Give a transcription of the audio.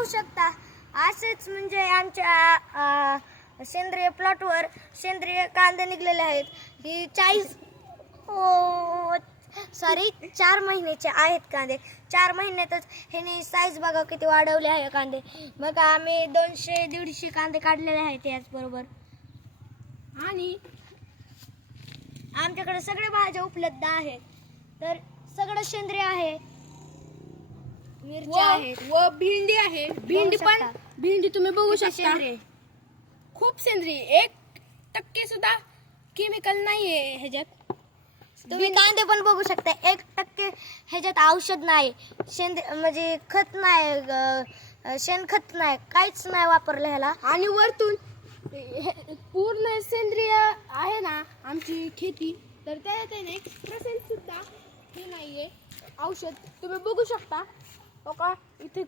पाहू शकता असेच म्हणजे आमच्या सेंद्रिय प्लॉटवर सेंद्रिय कांदे निघलेले आहेत. ही 4 महिन्याचे आहेत कांदे. 4 महिन्यातच ह्याने साईज बघा किती वाढवले आहे कांदे. मग आम्ही 200-150 कांदे काढलेले आहेत याचबरोबर. आणि आमच्याकडे सगळे भाज्या उपलब्ध आहेत. तर सगळं सेंद्रिय आहे. मिरच्या आहेत व भेंडी आहे. भेंडी तुम्ही बघू शकता. खूप सेंद्रिय, 1% सुद्धा केमिकल नाहीये ह्याच्यात. तुम्ही कांदे पण बघू शकता. 1% ह्याच्यात औषध नाही, म्हणजे खत नाही, शेणखत नाही, काहीच नाही वापरलं ह्याला. आणि वरतून पूर्ण सेंद्रिय आहे ना आमची खेती. तर त्यात 1% सुद्धा हे नाहीये औषध. तुम्ही बघू शकता. हो का इथे